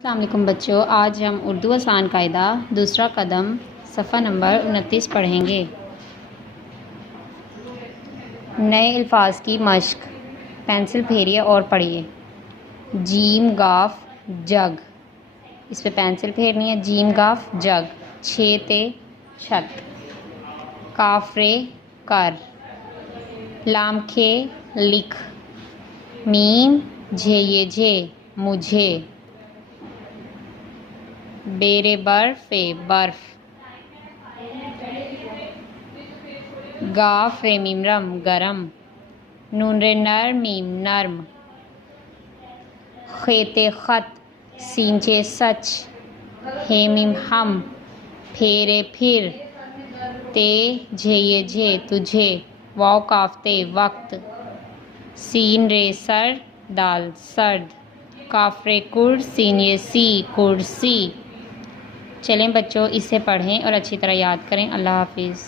अस्सलाम वालेकुम बच्चों, आज हम उर्दू आसान कायदा दूसरा कदम सफ़ा नंबर 29 पढ़ेंगे। नए अल्फाज की मश्क। पेंसिल फेरिए और पढ़िए। जीम गाफ जग, इस पे पेंसिल फेरनी है। जीम गाफ जग। छेते छत। काफरे कर। लामखे लिख। मीम झे झे मुझे। बेरे बर्फ़े बर्फ। गाफ रे मीम रम गरम। नून रे नर मीम नर्म। खेते खत सींचे सच। हे मीम हम फेरे फिर। ते झे झे तुझे। वाव काफते वक्त। सीन रे सर दाल सर्द। काफरे कुर सीन ये सी कुर्सी। चलें बच्चों, इसे पढ़ें और अच्छी तरह याद करें। अल्लाह हाफिज़।